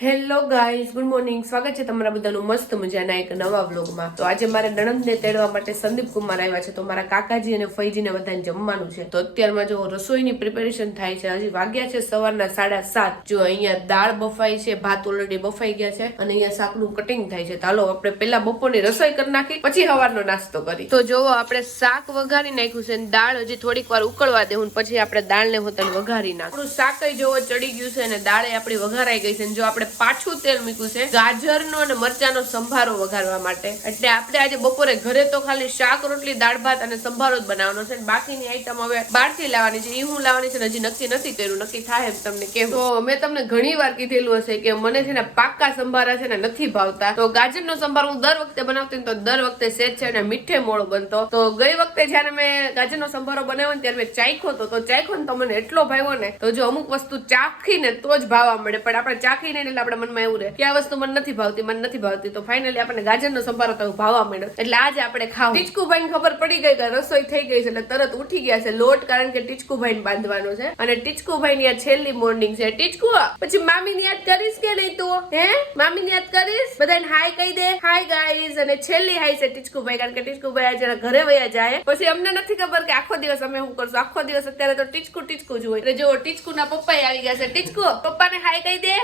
Hello guys good morning સ્વાગત છે તમારા બધાનું મસ્ત મજાના એક નવા વ્લોગમાં તો આજે મારે નણંદને તેડવા માટે સંદીપ કુમાર આવ્યા છે. તો મારા કાકાજી અને ફૈજીને બધાને જમવાનું છે. તો અત્યારમાં જો રસોઈની પ્રિપેરેશન થાય છે, હજી વાગ્યા છે સવારના સાડા સાત. જો અહીંયા દાળ બફાઈ છે, ભાત ઓલરેડી બફાઈ ગયા છે અને અહીંયા શાકનું કટિંગ થાય છે. તો હાલો, આપણે પહેલા બપોરની રસોઈ કરી નાખી, પછી સવારનો નાસ્તો કરી. તો જોવો આપણે શાક વઘારી નાખ્યું છે અને દાળ હજી થોડીક વાર ઉકળવા દેવું પછી આપણે દાળને હોતલ વઘારી નાખું શાક જોવો ચડી ગયું છે અને દાળે આપણી વઘારાઈ ગઈ છે. જો આપણે પાછું તેલ મૂક્યું છે ગાજરનો અને મરચાનો સંભારો વઘારવા માટે. એટલે આપણે આજે બપોરે ઘરે તો ખાલી શાક, રોટલી, દાળ, ભાત અને સંભારો જ બનાવવાનો છે. બાકીની આઈટમ હવે બહારથી લાવવાની છે. એ હું લાવવાની છે હજી નક્કી નથી કર્યું. નક્કી થાય તમને કેવું. તો મેં તમને ઘણી વાર કીધેલું હશે કે મને છે ને પાકા સંભારા છે ને નથી ભાવતા. તો ગાજરનો સંભારો હું દર વખતે બનાવતી તો દર વખતે સેજ છે અને મીઠે મોળો બનતો. તો ગઈ વખતે જ્યારે મેં ગાજરનો સંભારો બનાવ્યો ત્યારે મેં ચાખ્યો હતો તો ચાખ્યો ને તો મને એટલો ભાવ્યો ને, તો જો અમુક વસ્તુ ચાખીને તો જ ભાવવા મળે. પણ આપણે ચાખીને એટલે આપણા મનમાં એવું રહે કે આ વસ્તુ મને નથી ભાવતી, મને નથી ભાવતી. તો ફાઇનલી આપણને ગાજરનો સંભારો તો ભાવવા માંડ્યો. એટલે આજે આપણે ખાવ. ટીચકુભાઈ ખબર પડી ગઈ કે રસોઈ થઈ ગઈ છે એટલે તરત ઉઠી ગયા છે લોટ કારણ કે ટીચકુભાઈ બાંધવાનો છે. અને ટીચકુભાઈ ની આ છેલ્લી મોર્નિંગ છે. ટીચકુ, પછી મામી યાદ કરીશ કે નહીં તું? હે? મામી યાદ કરીશ? બધાને હાય કહી દે. હાય ગાઈઝ અને છેલ્લી હાય છે ટીચકુભાઈ કારણ કે ટીચકુભાઈ આજે ઘરે વયા જાય. પછી અમને નથી ખબર કે આખો દિવસ અમે શું કરશું. આખો દિવસ અત્યારે તો ટીચકુ ટીચકુ જ હોય. જો ટીચકુ ના પપ્પા આવી ગયા છે. ટીચકુ, પપ્પાને હાય કહી દે.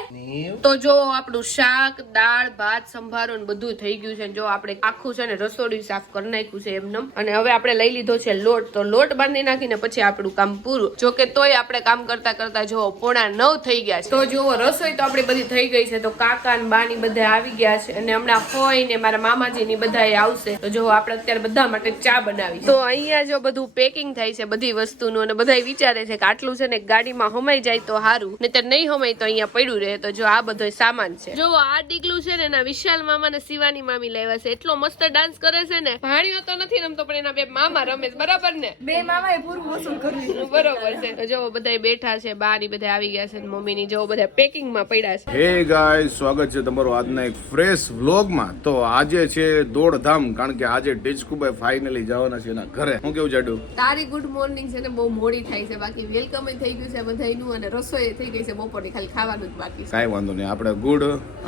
તો જો આપણું શાક, દાળ, ભાત, સંભારો ને બધું થઈ ગયું છે જો આપણે આખું છે ને રસોડું સાફ કરી નાખ્યું છે એમને અને હવે આપણે લઈ લીધો છે લોટ. તો લોટ બાંધી નાખીને પછી આપણું કામ પૂરું. જો કે તોય આપણે કામ કરતા કરતા જો પોણા નવ થઈ ગયા છે. તો જો રસોઈ તો આપણી બધી થઈ ગઈ છે. તો કાકા ને બાની બધા આવી ગયા છે. અને હમણાં ફોઈ ને મારા મામાજી ની બધા આવશે. તો જો આપણે અત્યારે બધા માટે ચા બનાવી તો અહીંયા જો બધું પેકિંગ થાય છે બધી વસ્તુનું અને બધા વિચારે છે કે આટલું છે ને ગાડીમાં હમાઈ જાય તો સારું નહીતર નહીં હમાય તો અહીંયા પડ્યું રહે. તો જો આ બધો સામાન છે. જો આ ડીગલું છે ને એના વિશાલ મામા ને શિવાની મામી લેવા છે. એટલો મસ્ત ડાન્સ કરે છે ને. ભાણીઓ તો નથી રમતો પણ એના બે મામા રમે છે. બરાબર ને? બે મામાએ પૂરું વસૂલ કર્યું બરોબર છે. તો જો બધા બેઠા છે બા ની બધા આવી ગયા છે મમ્મી ની જો બધા પેકિંગમાં પડ્યા છે. હે ગાય સ્વાગત છે તમારું આજના એક ફ્રેશ વ્લોગમાં તો આજે છે દોડધામ કારણ કે આજે ડિસ્કુભાઈ ફાઇનલી જવાના છે એના ઘરે. હું કેવું જાડું? તારી ગુડ મોર્નિંગ છે ને બહુ મોડી થાય છે. બાકી વેલકમ થઈ ગયું છે બધાયનું અને રસોઈ થઈ ગઈ છે. બપોરની ખાલી ખાવાનું જ બાકી છે. કાંઈ વાંધો નહીં. આપણે ગુડ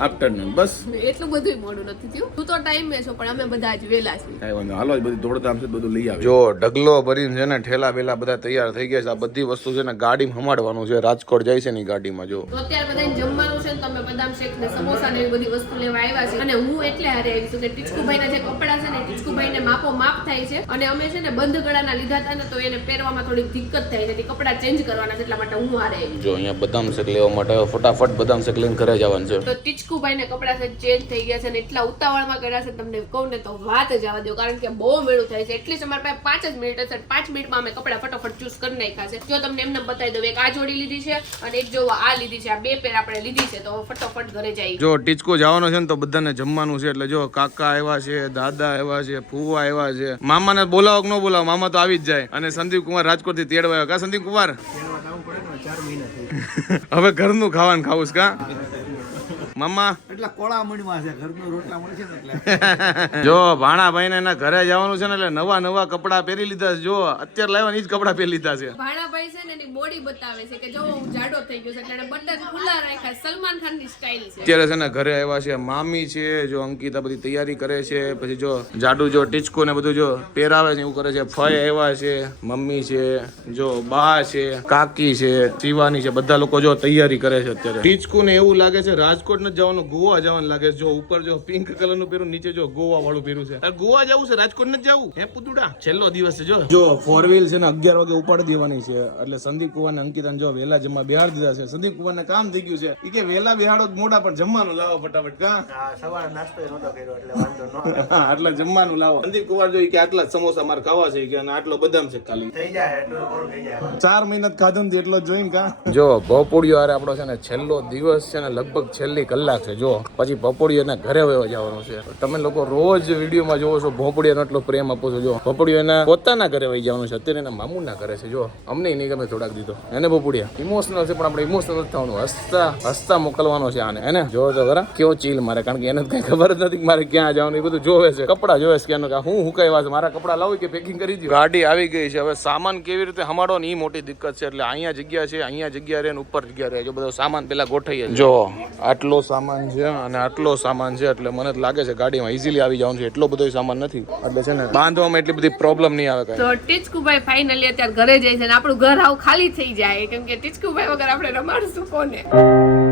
આફ્ટરનૂન બસ. એટલું બધું મોડું નથી થયું. તું તો ટાઈમે છો પણ અમે બધા જ વેલા છીએ. કાઈ વાંધો હાલો જ બધી દોડધામ છે બધું લઈ આવે. જો ઢગલો ભરીને છે ને ઠેલા બેલા બધા તૈયાર થઈ ગયા છે. આ બધી વસ્તુ છે ને ગાડીમાં હમાડવાનું છે. રાજકોટ જાય છે ને ગાડીમાં જો. તો અત્યારે બધાને જમવાનું છે ને તમે બદામ શેક ને સમોસા ને એવી બધી વસ્તુ લેવા આવ્યા છે અને હું એટલે હારે આવી છું કે ટીચકુભાઈ ના જે કપડા છે ને ટીચકુભાઈ ને માપો માપ થાય છે. અને અમે છે ને બંધ ગળાના લીધા હતા ને તો એને પહેરવામાં થોડીક દિક્કત થાય છે. કપડા ચેન્જ કરવાના છે એટલા માટે હું હારે આવી જો અહીંયા બદામ શેક લેવા માટે ફટાફટ બદામ શેક લઈને ઘરે જવાનું છે. તો ટીચકુભાઈ ને કપડા છે ચેન્જ થઈ ગયા છે ને એટલા ઉતાવળમાં કર્યા છે તમને કહું ને તો વાત જ આવવા દો કારણ કે બહુ મેળું થાય છે. એટલી જ અમારી પાસે પાંચ જ મિનિટ હશે પાંચ મિનિટમાં અમે કપડા ફટોફટ ચૂઝ કરી નાખ્યા છે. જો તમને એમને બતાવી દઉં એક આ જોડી લીધી છે અને એક જો આ લીધી છે. આ બે પેર આપણે લીધી છે તો ફટોફટ ઘરે જઈ જો ટીચકુ જવાનો છે ને તો બધાને જમવાનું છે. એટલે જો કાકા આવ્યા છે દાદા આવ્યા છે ફુવા આવ્યા છે. મામાને બોલાવો કે ન બોલાવો મામા તો આવી જ જાય. અને સંદીપ કુમાર રાજકોટથી તેડવા આવ્યો. કા સંદીપ કુમાર? હવે ઘરનું ખાવાનું ખાવું છે કા? મામા. એટલે કોળામણીમાં છે ઘરનું રોટલા મળશે ને એટલે. જો ભાણાભાઈ ને એના ઘરે જવાનું છે ને એટલે નવા નવા કપડા પહેરી લીધા છે. જો અત્યારે લાવ્યા જ કપડા પહેરી લીધા છે. ભાણાભાઈ છે ને એની બોડી બતાવે છે કે જો હું જાડો થઈ ગયો છે એટલે એને બટન ખુલ્લા રાખ્યા સલમાન ખાનની સ્ટાઇલ છે. અત્યારે છે ને ઘરે આવ્યા છે મામી છે જો અંકિતા બધી તૈયારી કરે છે પછી જો જાડુ જો ટીચકો ને બધું જો પહેરાવે છે એવું કરે છે. ફય આવ્યા છે મમ્મી છે જો બા છે કાકી છે શિવાની છે બધા લોકો જો તૈયારી કરે છે અત્યારે. ટીચકુ ને એવું લાગે છે રાજકોટ નથી જવાનું ગોવા જવાનું લાગે છે. જો ઉપર જો પિંક કલરનું પહેર્યું નીચે જો ગોવા વાળું પહેર્યું છે. ગોવા જવું છે રાજકોટ નથી જવું. હે પુતુડા છેલ્લો દિવસ છે જો. જો ફોર વ્હીલ છે ને અગિયાર વાગે ઉપાડી દેવાની છે. એટલે સંદીપ કુમાર ને અંકિતા જો વહેલા જમવા બિહાર દીધા છે. સંદીપ કુમાર ને કામ થઈ ગયું છે. એ કે વહેલા બિહાડો તો મોટા પણ જમવાનું લાવો ફટાફટ કા? સવારે નાસ્તો નતો કર્યો એટલે વાંધો ન હા, જમવાનું લાવો. સંદીપ કુમાર જો કે આટલા જ સમોસા મારે ખાવા છે કે આટલો બદામ છે ખાલી. થઈ જાય એટલું પૂરું થઈ જાય? ચાર મહિના જ ખાધું એટલો જોઈને કા? જો ભોપુડિયો આરે આપણો છે ને છેલ્લો દિવસ છે ને લગભગ છેલ્લી કલાક છે. જો, પછી ભોપડીઓના ઘરે વયો જવાનું છે. તમે લોકો રોજ વિડીયોમાં જોવો છો, ભોપડીઓનો એટલો પ્રેમ આપો છો. જો, ભોપડીઓના પોતાના ઘરે વહી જવાનું છે. અત્યારે એના મામુના ઘરે છે. જો, અમને નહીં ગમે થોડાક દીધો. એને ભોપડિયા. ઇમોશનલ છે, પણ આપણે ઇમોશનલ નથી થવાનું. હસતા હસતા મોકલવાનો છે આને. એને? જો તો ખરા કેવો ચીલ મારે, કારણ કે એને કઈ ખબર જ નથી મારે ક્યાં જવાનું. એ બધું જોવે છે. કપડા જોવે છે કે હું હું કઈ વાત મારા કપડા લાવું કે પેકિંગ કરી દીધું? ગાડી આવી ગઈ છે. હવે સામાન કેવી રીતે હમાડો ને એ મોટી દિક્કત છે. એટલે અહીંયા જગ્યા છે, અહીંયા જગ્યા રહે ને ઉપર જગ્યા રહે જો, બધો સામાન પેલા ગોઠવીએ જો, આટલો સામાન છે અને આટલો સામાન છે એટલે મને તો લાગે છે ગાડીમાં ઇઝીલી આવી જવાનું છે. એટલો બધો સામાન નથી. એટલે છે ને બાંધવામાં એટલી બધી પ્રોબ્લેમ નહીં આવે કઈ. તો ટીચકુભાઈ ફાઇનલી અત્યારે ઘરે જાય છે અને આપણું ઘર આવું ખાલી થઈ જાય. કેમ કે ટીચકુભાઈ વગર આપણે રમાડશું કોને?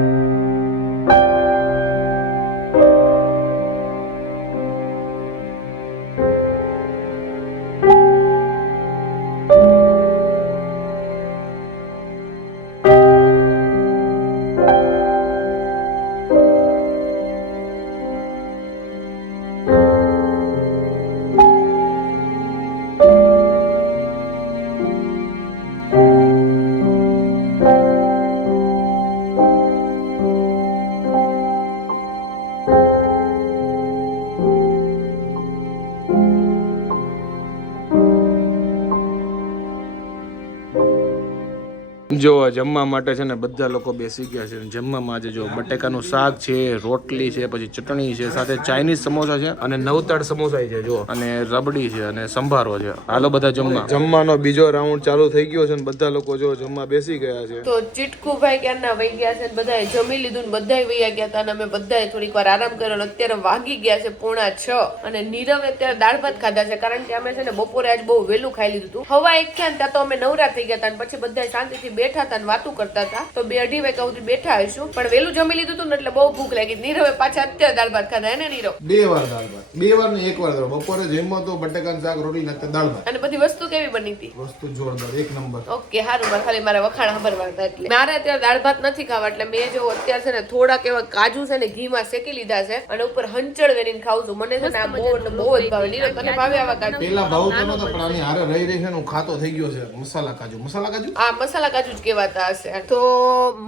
જો જમવા માટે છે ને બધા લોકો બેસી ગયા છે. જમવામાં આજે જો બટેકાનું શાક છે રોટલી છે પછી ચટણી છે સાથે ચાઇનીઝ સમોસા છે અને નવતાડ સમોસા છે જો. અને રબડી છે અને સંભારો છે. હાલો બધા જમવા. જમવાનો બીજો રાઉન્ડ ચાલુ થઈ ગયો છે ને બધા લોકો જો જમવા બેસી ગયા છે. તો ચીટકુભાઈ ક્યારના વહી ગયા છે બધાએ જમી લીધું ને બધાએ વહી ગયા હતા અને અમે બધાએ થોડીક વાર આરામ કર્યો અને અત્યારે વાગી ગયા છે પોણા છ અને નીરવે અત્યારે દાળ ભાત ખાધા છે કારણ કે અમે છે ને બપોરે આજ બહુ વહેલું ખાઈ લીધું હતું. હવા એક ખ્યાલ ત્યાં તો અમે નવરા થઈ ગયા હતા અને પછી બધા શાંતિથી બેઠા હતા અને વાતું કરતા હતા. તો બે અઢી વાગ્યા સુધી બેઠા હશું પણ વેલું જમી લીધું હતું ને એટલે બહુ ભૂખ લાગી. નીરવે પાછા અત્યારે દાળ ભાત ખાધા. એને નીરવ? બે વાર દાળ ભાત. બે વાર ને એક વાર બપોરે જમ્યો તો બટેકાનું શાક રોટલી નાખતા દાળ ભાત. અને બધી વસ્તુ કેવી બની હતી? વસ્તુ જોરદાર એક નંબર. ઓકે સારું મારે ખાલી મારા વખાણ સાંભળવા હતા એટલે. મારે અત્યારે દાળ ભાત નથી ખાવા એટલે મેં જો અત્યારે છે ને થોડાક એવા કાજુ છે ને ઘીમાં શેકી લીધા છે અને ઉપર હંચળ વેરીને ખાઉં છું. મને છે ને આ બહુ એટલે બહુ જ ભાવે. નીરવ તને ભાવે આવા કાજુ? પેલા ભાવ તો નતો પણ આની હારે રહી રહી છે હું ખાતો થઈ ગયો છે. મસાલા કાજુ. મસાલા કાજુ? આ મસાલા કાજુ કહેવાતા હશે? તો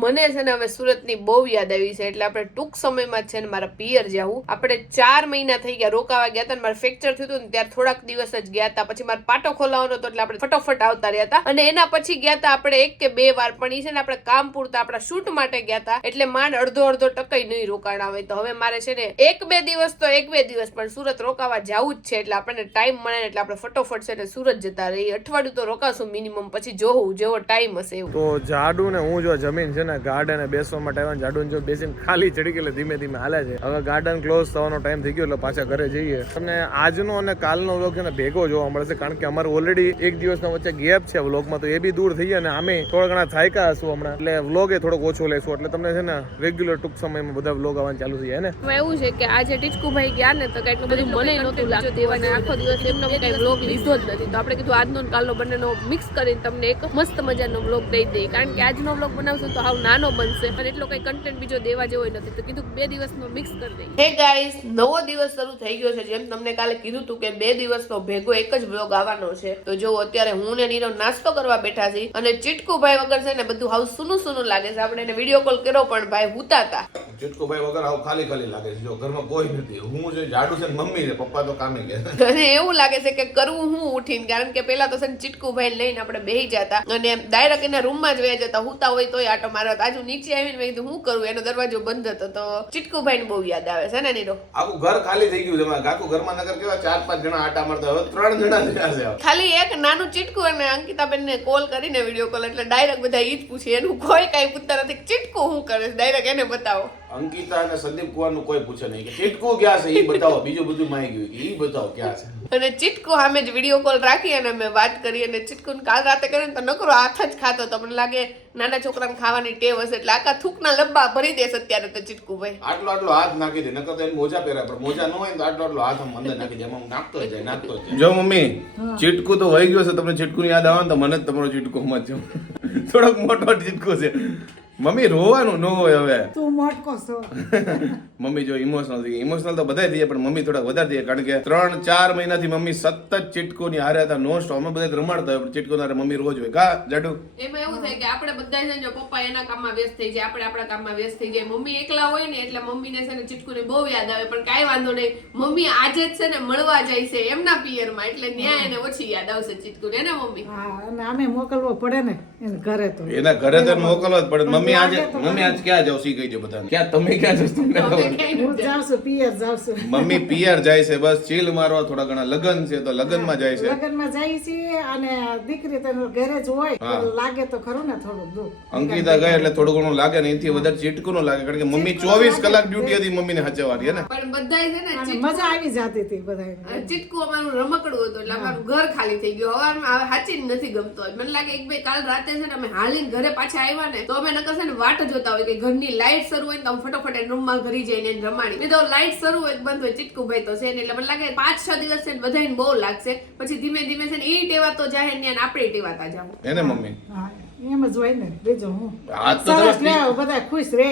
મને છે ને હવે સુરતની બહુ યાદ આવી છે, એટલે આપણે ટૂંક સમયમાં છે ને મારા પિયર જાવું. આપણે ચાર મહિના થઈ ગયા, રોકાવા ગયા હતા મારે ફ્રેક્ચર થયું હતું ને ત્યારે થોડાક દિવસ જ ગયા હતા. પછી મારે પાટો ખોલાવવાનો હતો, એટલે આપણે ફટોફટ આવતા રહ્યા હતા. અને એના પછી ગયા હતા આપણે એક કે બે વાર, પણ એ છે ને આપણે કામ પૂરતા આપણા શૂટ માટે ગયા હતા, એટલે માંડ અડધો અડધો ટકાઈ નહીં રોકાણ આવે. તો હવે મારે છે ને એક બે દિવસ તો એક બે દિવસ, પણ સુરત રોકાવા જવું જ છે, એટલે આપણને ટાઈમ મળે એટલે આપણે ફટોફટ છે ને સુરત જતા રહીએ. અઠવાડિયું તો રોકાશું મિનિમમ પછી જોવું, જેવો ટાઈમ હશે એવું. જાડુ ને હું જો જમીન છે ને ગાર્ડન બેસવા માટે આવ્યા જાડુ જો બેસીને ખાલી ચડી ગયેલા ધીમે ધીમે હાલે છે. હવે ગાર્ડન ક્લોઝ થવાનો ટાઈમ થઈ ગયો એટલે પાછા ઘરે જઈએ. તમને આજનો અને કાલનો વ્લોગ છે ને ભેગો જોવા મળશે કારણ કે અમારે ઓલરેડી એક દિવસનો વચ્ચે ગેપ છે વ્લોગમાં તો એ બી દૂર થઈ ગયા અને અમે થોડા ઘણા થાયકા હશું હમણાં. એટલે વ્લોગ એ થોડોક ઓછો લેશું. એટલે તમને છે ને રેગ્યુલર ટૂંક સમયમાં બધા વ્લોગ આવવાનું ચાલુ થઈ જાય ને? એવું છે કે આજે ટીચકુભાઈ ગયા ને તો કંઈક બધું મને નહોતું લાગતું. દેવાને આખો દિવસ એમનો કઈ વ્લોગ લીધો જ નથી. તો આપણે કીધું આજનો કાલનો બંનેનો મિક્સ કરીને તમને એક મસ્ત મજાનો વ્લોગ દઈ દઈએ. કારણ કે આજનો વ્લોગ બનાવશું તો હાવ નાનો બનશે. પણ એટલો કઈ કન્ટેન્ટ બીજો દેવા જેવો નથી. તો કીધું બે દિવસનો મિક્સ કરી દઈએ. હે ગાઈસ નવો દિવસ શરૂ થઈ ગયો છે. જેમ તમને કાલે કીધું હતું કે બે દિવસનો ભેગો એક જ વ્લોગ આવવાનો છે. તો જો અત્યારે હું ને નીરવ નાસ્તો કરવા બેઠા છીએ અને ચીટકુભાઈ વગર છે ને બધું હાવ સુનું સુનું લાગે છે. આપણે એને વીડિયો કોલ કર્યો પણ ભાઈ હુતા હતા ચીટકુભાઈ વગર આવું ખાલી ખાલી લાગે છે. જો ઘરમાં કોઈ નથી. હું જે જાડુ છે મમ્મી છે પપ્પા તો કામે ગયા. અને એવું લાગે છે કે કરવું હું ઉઠીને કારણ કે પેલા તો છે ચીટકુભાઈ લઈને આપણે બેહી જતા. અને ડાયરેક્ટ એના રૂમમાં જ વહી જતા. હુતા હોય તોય આટો મારવા આજુ નીચે આવીને મેં કીધું હું કરું? એનો દરવાજો બંધ હતો. તો ભાઈ ને બહુ યાદ આવે છે ને નીરો? આખું ઘર ખાલી થઈ ગયું છે. મારા કાકુ ઘરમાં નગર કેવા? ચાર પાંચ જણા આટા મારતા હવે ત્રણ જણા થયા છે. ખાલી એક નાનું ચિટકું અને અંકિતાબેન ને કોલ કરીને વીડિયો કોલ એટલે ડાયરેક્ટ બધા ઈ જ પૂછે. એનું કોઈ કઈ પૂછતા નથી ચિટકું હું કરે ડાયરેક્ટ એને બતાવો. અંકિતા અને સંદીપ કુમારનું કોઈ પૂછે નહીં કે ચીટકુ ક્યાં છે? એ બતાવો. બીજું બધું માઈ ગયું. કે એ બતાવો ક્યાં છે? અને ચીટકુ સામે જ વીડિયો કોલ રાખી અને અમે વાત કરી અને ચીટકુ કાલ રાતે કરીને તો નકરો હાથ જ ખાતો તો મને લાગે નાના છોકરાને ખાવાની ટેવ હશે એટલે આખા થૂકના લબ્બા ભરી દેશે અત્યારે તો ચીટકુ ભાઈ. આટલો આટલો હાથ નાખી દે. નકર તો એને મોજા પહેરાય. પણ મોજા ન હોય તો આટલો આટલો હાથ અંદર નાખી દે. એમાં નાખતો જાય નાખતો જ જાય. જો મમ્મી ચીટકુ તો વહી ગયો છે. તમને ચીટકુ યાદ આવે ને તો મને જ તમારો ચીટકુ સમજજો. થોડોક મોટો ચીટકુ છે. મમ્મી રોવાનું ન હોય હવે. તું મોટકો છો. મમ્મી જો ઇમોશનલ થઈ ઇમોશનલ તો બધા થઈએ પણ મમ્મી થોડા વધારે થઈએ કારણ કે ત્રણ ચાર મહિનાથી મમ્મી સતત ચીટકોની હારે હતા નો સ્ટોપ અમે બધા રમાડતા હોય પણ ચીટકો ના મમ્મી રોજ હોય. કા જાડુ? એમાં એવું થાય કે આપણે બધા છે ને જો પપ્પા એના કામમાં વ્યસ્ત થઈ જાય આપણે આપણા કામમાં વ્યસ્ત થઈ જાય. મમ્મી એકલા હોય ને એટલે મમ્મીને છે ને ચીટકુને બહુ યાદ આવે પણ કાઈ વાંધો નહીં. મમ્મી આજે જ છે ને મળવા જાય છે એમના પિયરમાં એટલે ન્યાય એને ઓછી યાદ આવશે ચીટકો ને મમ્મી? હા અને આમે મોકલવો પડે ને એને ઘરે તો. એના ઘરે તો મોકલવા જ પડે. મમ્મી આજે મમ્મી આજ ક્યાં જાવ સી કહી દો બધાને. ક્યાં તમે ક્યાં જશો તમને હું જાઉં છું પિયર જાઉં છું. મમ્મી પિયર જાય છે બસ ચીલ મારવા થોડા ઘણા લગન છે તો લગનમાં જાય છે. લગ્નમાં જાય છે અને દીકરી તો ઘરે જ હોય લાગે તો ખરું ને થોડું દુઃખ. અંકિતા ગઈ એટલે થોડું ઘણું લાગે ને એનાથી વધારે ચીટકું નું લાગે કારણ કે મમ્મી ચોવીસ કલાક ડ્યુટી હતી મમ્મીને હચવાની હે ને? પણ બધાય છે ને મજા આવી જતી હતી બધા ચીટકું અમારું રમકડું હતું એટલે અમારું ઘર ખાલી થઈ ગયું. હવારમાં હવે હાચી જ નથી ગમતો હોય. મને લાગે એક બે કાલ રાતે છે ને અમે હાલીને ઘરે પાછા આવ્યા ને તો અમે નકર છે ને વાટ જોતા હોય કે ઘરની લાઇટ શરૂ હોય ને તો અમે ફટાફટ એને રૂમમાં ઘરી જઈને એને રમાડી. નહીં તો લાઈટ શરૂ હોય બંધ હોય ચીટકુ ભાઈ તો છે ને એટલે મને લાગે પાંચ છ દિવસ છે ને બધાને બહુ લાગશે. પછી ધીમે ધીમે છે ને એ ટેવાતો જાય ને આપણે ટેવાતા જાવ એને મમ્મી? હા એમ જ હોય ને બીજું હું. આ તો બધા ખુશ રે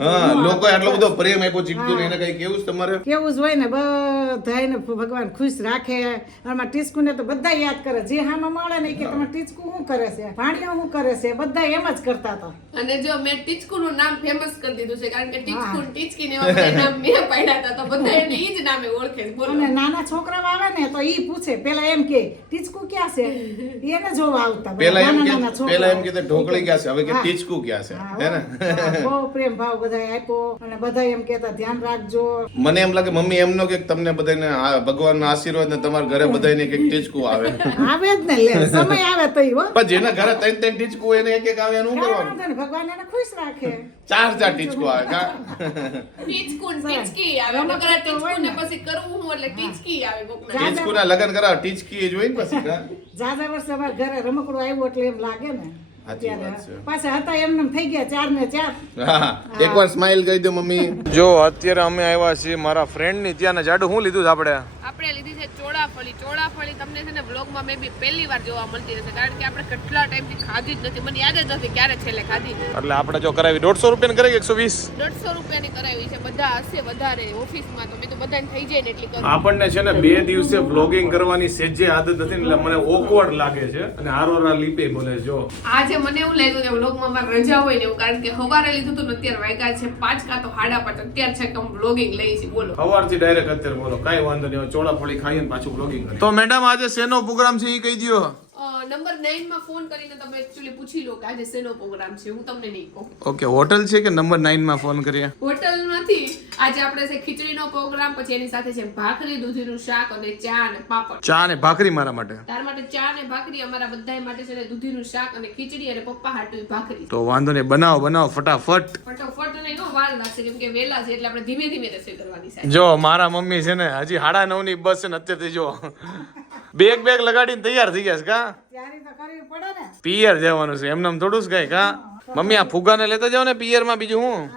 હા લોકો આટલો બધો પ્રેમ આપ્યો ચીટકું એને કઈ કેવું છે તમારે? કેવું જ હોય ને બધાને ભગવાન ખુશ રાખે. આમાં ટીચકુને તો બધા યાદ કરે જે હામાં મળે ને કે તમે ટીચકુ શું કરે છે? ભાણિયો શું કરે છે? બધા એમ જ કરતા હતા. અને જો મેં ટીચકુનું નામ ફેમસ કરી દીધું છે કારણ કે ટીચકુ ટીચકી ને બધા નામ મેં પાડ્યા હતા તો બધા એને ઈ જ નામે ઓળખે અને નાના છોકરાઓ આવે ને તો ઈ પૂછે પેલા એમ કે ટીચકુ ક્યાં છે? એને જોવા આવતા પેલા નાના છોકરા એમ કે ઢોકળી ક્યાં છે? હવે કે. ટીચકું ક્યાં છે? હે ને? બહુ પ્રેમ ભાવ બધા આપ્યો અને બધા એમ કેતા ધ્યાન રાખજો. મને એમ લાગે મમ્મી એમનો કે તમને બધાને ભગવાનનો આશીર્વાદ ને તમારા ઘરે બધાને કે ટીચકું આવે. આવે જ ને લે સમય આવે તો ઈ હો. પણ જેના ઘરે ત્રણ ત્રણ ટીચકું એને એક એક આવે એનું કરવાનું? ભગવાન એને ખુશ રાખે. ચાર ચાર ટીચકું આવે કા ટીચકુ ટીચકી આવે. અમે આ ટીચકુ ને પછી કરવું હું એટલે ટીચકી આવે કોકના. ટીચકું ના લગન કરાવ ટીચકી જ હોય ને પછી કા જાજા વર્ષે અમારા ઘરે રમકડું આવ્યું એટલે એમ લાગે ને. સાચી વાત છે. પાછા હતા એમને થઈ ગયા ચાર ને ચાર. હા. એકવાર સ્માઈલ કરી દો મમ્મી. જો અત્યારે અમે આવ્યા છીએ મારા ફ્રેન્ડની ત્યાં ને જાડુ શું લીધું છે આપણે આપણે લીધી છે ચોળાફળી ચોળાફળી તમને છે ને વ્લોગમાં મે બી પહેલી વાર જોવા મળતી હશે કારણ કે આપણે કેટલા ટાઈમથી ખાધી જ નથી. મને યાદ જ નથી ક્યારે છેલ્લે ખાધી. એટલે આપણે જો કરાવી દોઢસો રૂપિયા કરાવી એકસો વીસ? દોઢસો રૂપિયાની કરાવી છે બધા હશે વધારે ઓફિસમાં તો મેં તો બધાને થઈ જાય ને એટલી કરું. આપણને છે ને બે દિવસે વ્લોગિંગ કરવાની સેજે આદત નથી એટલે મને ઓકવર્ડ લાગે છે. અને આરોરા લીપે બોલે જો. આજે મને એવું લાગ્યું કે વ્લોગમાં મારે રજા હોય ને એવું કારણ કે સવારે લીધું તો અત્યારે વાગ્યા છે પાંચ કા તો સાડા પાંચ અત્યારે છે કે વ્લોગિંગ લઈ છે. બોલો. સવારથી ડાયરેક્ટ અત્યારે બોલો કાઈ વાંધો નહીં ચોળા ચોળાફળી ખાઈએ ને પાછું તો મેડમ આજે શેનો પ્રોગ્રામ છે એ કહી દો નંબર નાઇનમાં ફોન કરીને તમે એક્ચ્યુઅલી પૂછી લો કે આજે શેનો પ્રોગ્રામ છે હું તમને નહીં કહું. ઓકે હોટલ છે કે નંબર નાઇનમાં ફોન કરીએ? હોટલ નથી આજે આપણે છે ખીચડીનો પ્રોગ્રામ પછી એની સાથે છે ભાખરી દૂધીનું શાક અને ચા અને પાપડ. ચા ને ભાખરી મારા માટે? તાર માટે ચા અને ભાખરી અમારા બધા માટે છે ને દૂધીનું શાક અને ખીચડી અને પપ્પા હાટુ ભાખરી. તો વાંધો નહીં બનાવો બનાવો ફટાફટ. ફટાફટ નહીં નો વાર લાગશે કેમ કે વહેલા છે એટલે આપણે ધીમે ધીમે રસોઈ કરવાની છે જો મારા મમ્મી છે ને હજી સાડા નવની બસ છે ને અત્યારથી જો. બેગ બેગ લગાડીને તૈયાર થઈ ગયા છે કા? ને. પિયર જવાનું છે. એમને થોડું જ કઈ કા મમ્મી આ ફુગાને લેતા જાવ ને પિયરમાં બીજું હું?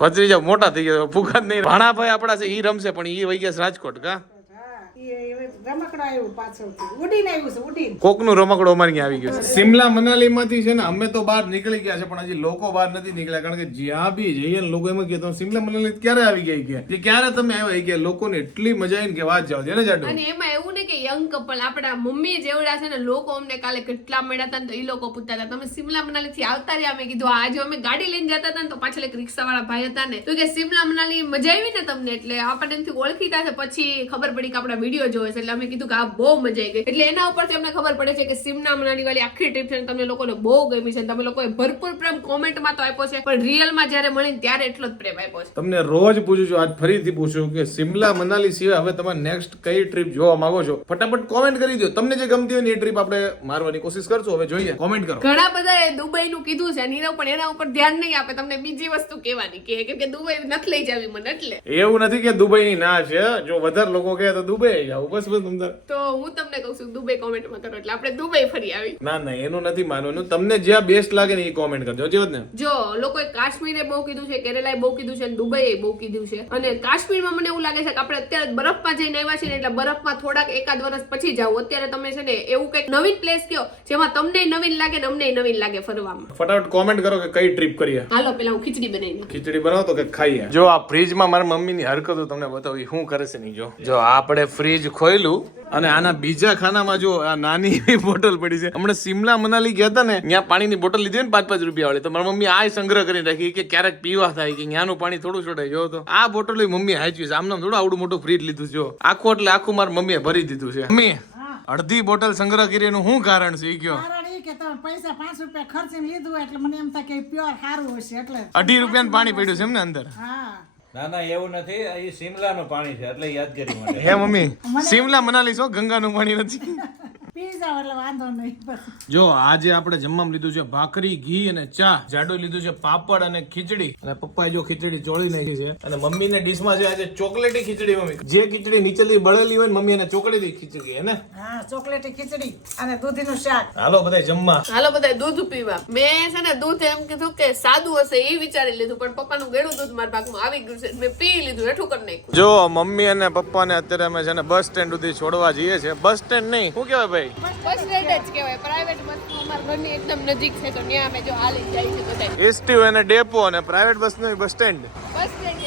ભત્રીજાવ મોટા થઈ ગયા. ફુગા નહીં. નહીં ભાણાભાઈ આપડા છે ઈ રમશે પણ ઈ વહી ગયા રાજકોટ કા? રમકડું આવ્યું પાછળથી. ઉડીને આવ્યું છે ઉડીને. કોકનું રમકડો અમારે અહીંયા આવી ગયું છે. સિમલા મનાલીમાંથી છે ને અમે તો બહાર નીકળી ગયા છે પણ હજી લોકો બહાર નથી નીકળ્યા કારણ કે જ્યાં બી જઈએ ને લોકો એમ કહે તમે સિમલા મનાલી ક્યારે આવી ગયા? કે જે ક્યારે તમે આવ્યા ગયા લોકોને એટલી મજા આવી ને કે વાત જાવ ને જાડુ અને એમાં એવું ને કે યંગ કપલ આપણા મમ્મી જેવડા છે ને લોકો અમને કાલે કેટલા મળ્યા હતા ને તો એ લોકો પૂછતા હતા તમે સિમલા મનાલી થી આવતા રહ્યા? મેં કીધું આજે અમે ગાડી લઈને જતા હતા ને તો પાછળ એક રિક્ષા વાળા ભાઈ હતા ને. તો કે સિમલા મનાલી મજા આવી ને તમને? એટલે આપણને એમથી ઓળખીતા છે પછી ખબર પડી કે આપણા વીડિયો જોવે છે એટલે અમે કીધું કે આ બહુ મજા આવી ગઈ. એટલે એના ઉપરથી અમને ખબર પડે છે કે સિમના મનાલી વાળી આખી ટ્રીપ છે તમને લોકોને બહુ ગમી છે તમે લોકોએ ભરપૂર પ્રેમ કોમેન્ટમાં તો આપ્યો છે પણ રિયલમાં જ્યારે મળીને ત્યારે એટલો જ પ્રેમ આપ્યો છે. તમને રોજ પૂછું છું આજ ફરીથી પૂછું કે સિમલા મનાલી સિવાય હવે તમે નેક્સ્ટ કઈ ટ્રીપ જોવા માંગો છો? ફટાફટ કોમેન્ટ કરી દો તમને જે ગમતી હોય ને એ ટ્રીપ આપણે મારવાની કોશિશ કરશું. હવે જોઈએ. કોમેન્ટ કરો. ઘણા બધા દુબઈ નું કીધું છે નીરવ પણ એના ઉપર ધ્યાન નહીં આપે. તમને બીજી વસ્તુ કહેવાની કે કેમ કે દુબઈ નથી લઈ જાવી મને એટલે. એવું નથી કે દુબઈ ની ના છે. જો વધારે લોકો કહે તો દુબઈ જાવ બસ બસ તમ તો હું તમને કહું છું દુબઈ કોમેન્ટમાં કરો એટલે આપણે દુબઈ ફરી આવી. ના ના એનું નથી માનવાનું તમને જ્યાં બેસ્ટ લાગે ને એ કોમેન્ટ કરજો જીવત ને જો લોકોએ કાશ્મીરે બહુ કીધું છે કેરેલાએ બહુ કીધું છે અને દુબઈએ બહુ કીધું છે. અને કાશ્મીરમાં મને એવું લાગે છે કે આપણે અત્યારે બરફમાં જઈને આવ્યા છીએ ને એટલે બરફમાં થોડાક એકાદ વર્ષ પછી જાવ અત્યારે તમે છે ને એવું કંઈક નવીન પ્લેસ કયો જેમાં તમને નવીન લાગે ને અમને નવીન લાગે ફરવામાં. ફટાફટ કોમેન્ટ કરો કે કઈ ટ્રીપ કરીએ. હાલો પેલા હું ખીચડી બનાવી ખીચડી બનાવો તો કે ખાઈએ. જો આ ફ્રીજમાં મારા મમ્મીની હરકતો તમને બતાવી શું કરે છે નહીં જો. જો આપણે ફ્રીજ ખોયલું અને આના બીજા ખાનામાં જો આ નાની એવી બોટલ પડી છે. હમણાં સિમલા મનાલી ગયા હતા ને ત્યાં પાણીની બોટલ લીધી ને પાંચ પાંચ રૂપિયા વાળી. તો મારી મમ્મી આ સંગ્રહ કરીને રાખી કે ક્યારેક પીવા થાય કે ત્યાંનું પાણી થોડું છોડાય. જો તો આ બોટલ મમ્મી હાચવી છે. આમને થોડું આવડું મોટું ફ્રીજ લીધું જો આખું એટલે આખું મારી મમ્મીએ ભરી દીધું છે. મમ્મી અડધી બોટલ સંગ્રહ કરીને શું કારણ છે એ કયો? કે તમે પૈસા પાંચ રૂપિયા ખર્ચીને લીધું એટલે મને એમ થાય કે પ્યોર સારું હશે એટલે. અઢી રૂપિયાનું પાણી પડ્યું છે એમ ને અંદર? હા. ના ના એવું નથી. એ સિમલાનું પાણી છે એટલે યાદગીરી માટે હે મમ્મી સિમલા મનાલી છો ગંગાનું પાણી નથી. પી જાવ એટલે વાંધો નહીં જો આજે આપણે જમવામાં લીધું છે ભાખરી ઘી અને ચા. જાડો લીધું છે પાપડ અને ખીચડી. અને પપ્પાએ જો ખીચડી ચોળી નાખી છે. અને મમ્મીને ડીશમાં છે આજે ચોકલેટી ખીચડી મમ્મી. જે ખીચડી નીચેથી બળેલી હોય ને મમ્મી એને ચોકલેટી ખીચડી હે ને? હા ચોકલેટી ખીચડી અને દૂધીનું શાક. હાલો બધા જમવા. હાલો બધા દૂધ પીવા. મેં છે ને દૂધ એમ કીધું કે સાદું હશે એ વિચારી લીધું પણ પપ્પાનું ગેડું દૂધ મારા ભાગમાં આવી ગયું છે. મેં પી લીધું હેઠું કરી નાખ્યું. જો મમ્મી અને પપ્પાને અત્યારે અમે છે ને બસ સ્ટેન્ડ સુધી છોડવા જઈએ છે બસ સ્ટેન્ડ નહીં શું કહેવાય ભાઈ? જ કહેવાય. પ્રાઇવેટ બસમાં અમારા ઘરની એકદમ નજીક છે તો ત્યાં અમે જો હાલી જાય છે બધા એસટી અને ડેપો અને private bus stand bus stand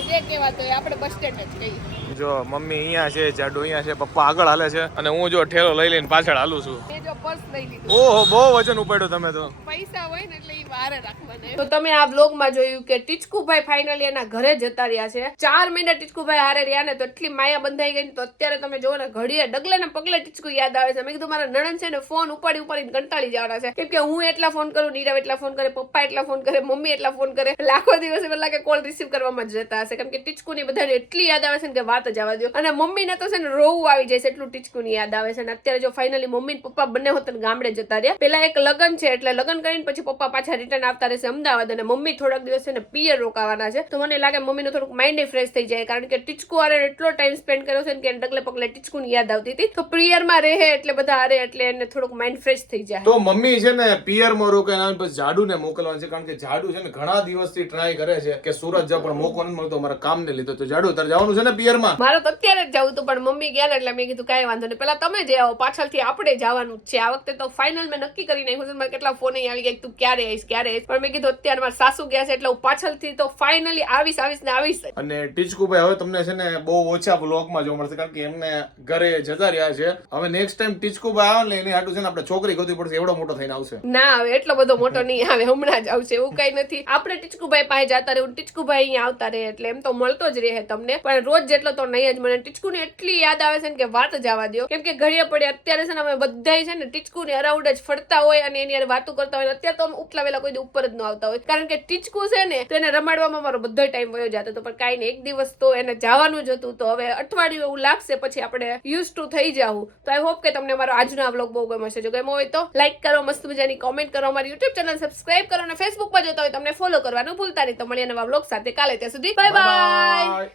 જે કહેવાતો હોય આપણે બસ સ્ટેન્ડ જ કહીએ. જો મમ્મી અહીંયા છે જાડુ અહીંયા છે પપ્પા આગળ હાલે છે. અને હું જો ઠેલો લઈ લઈને પાછળ હાલું છું. પર્સ લઈ લીધું. ઓહો બહુ વજન ઉપાડ્યો તમે તો. પૈસા હોય ને એટલે ઈ વારે રાખવાના તો તમે આ બ્લોગમાં જોયું કે ટીચકુભાઈ ફાઇનલી એના ઘરે જતા રહ્યા છે. ચાર મહિના ટીચકુભાઈ હારે રહ્યા ને તો એટલી માયા બંધાઈ ગઈ તો અત્યારે તમે જોવો ને ઘડીએ ડગલે ને પગલે ટીચકુ યાદ આવે છે. મેં કીધું મારા નણંદ છે ને ફોન ઉપાડી ઉપાડીને કંટાળી જવાના છે. કેમ કે હું એટલા ફોન કરું નીરવ એટલા ફોન કરે પપ્પા એટલા ફોન કરે મમ્મી એટલા ફોન કરે. લાખો દિવસ એમ કે કોલ રિસીવ કરવામાં જ જતા હશે. કેમ કે ટીચકુની બધાને એટલી યાદ આવે છે ને કે વાત જ આવવા દો અને મમ્મીને તો છે ને રોવું આવી જાય છે એટલું ટીચકુની યાદ આવે છે. અને અત્યારે જો ફાઇનલી મમ્મી ને પપ્પા બંને હોત હોતન ગામડે જતા રહ્યા. પેલા એક લગ્ન છે એટલે લગ્ન કરીને પછી પપ્પા પાછા રિટર્ન આવતા રહેશે અમદાવાદ અને મમ્મી થોડાક દિવસ એને પિયર રોકાવાના છે. તો મને લાગે મમ્મીનું થોડુંક માઇન્ડ ફ્રેશ થઈ જાય કારણ કે ટીચકુ આરે એટલો ટાઈમ સ્પેન્ડ કર્યો છે કે ડગલે પગલે ટીચકુની યાદ આવતી હતી. તો પિયરમાં રહે એટલે બધા હારે એટલે એને થોડુંક માઇન્ડ ફ્રેશ થઈ જાય. તો મમ્મી છે ને પિયરમાં ને પછી જાડુને મોકલવાનું છે કારણ કે ઝાડુ છે ને ઘણા દિવસથી ટ્રાય કરે છે કે સુરત જાવ પણ મોકો નથી મળતો મારા કામને લીધો. તો ઝાડુ તારે જવાનું છે ને પિયરમાં મારે તો અત્યારે જ જવું હતું પણ મમ્મી ગયા એટલે મેં કીધું કાંઈ વાંધો નહીં. પેલા તમે જ આવો પાછળથી આપણે જવાનું જ છે આ વખતે તો ફાઇનલ મેં નક્કી કરી નાખ્યું છે મારે કેટલા ફોન આવી ગયા તું ક્યારે આવીશ ક્યારે આવીશ? પણ મેં કીધું અત્યારે મારા સાસુ ગયા છે એટલે હું પાછળથી તો ફાઇનલી આવીશ આવીશ ને આવીશ. અને ટીચકુભાઈ હવે તમને છે ને બહુ ઓછા બ્લોગમાં જોવા મળશે કારણ કે એમને ઘરે જતા રહ્યા છે. હવે નેક્સ્ટ ટાઈમ ટીચકુભાઈ આવે ને એની હાટું છે ને આપણે છોકરી ગોતી પડશે એવડો મોટો થઈને આવશે. ના આવે એટલો બધો મોટો નહીં આવે હમણાં જ આવશે એવું કઈ નથી. આપણે ટીચકુભાઈ પાસે જતા રહે ટીચકુભાઈ અહીંયા આવતા રહે એટલે એમ તો મળતો જ રહે તમને. પણ રોજ જેટલો તો નહીં જ મને ટીચકુની એટલી યાદ આવે છે ને કે વાત જવા દો કેમ કે ઘડીએ પડે અત્યારે છે ને અમે બધાય છે ને ટીચકુની અરાઉન્ડ જ ફરતા હોય અને એની વાતો કરતા હોય અત્યારે તો અમે ઉપલા કોઈ ઉપર જ ન આવતા હોય. કારણ કે ટીચકુ છે ને, તો એને રમાડવામાં મારો બધો ટાઈમ વયો જતો હતો, પણ કાંઈ ને એક દિવસ તો એને જવાનું જ હતું. તો હવે અઠવાડિયું એવું લાગશે, પછી આપણે યુઝ ટુ થઈ જાવું. તો આઈ હોપ કે તમને મારો આજનો આ વ્લોગ બહુ ગમ્યો છે જો ગમ્યો હોય તો લાઈક કરો, મસ્ત મજાની કોમેન્ટ કરો, અમારી યુટ્યુબ ચેનલ સબસ્ક્રાઈબ કરો અને પર જોતા હોય તમને ફોલો કરવાનું ભૂલતા નહીં. તો મળીએ નવા વ્લોગ સાથે કાલે ત્યાં સુધી. Bye bye.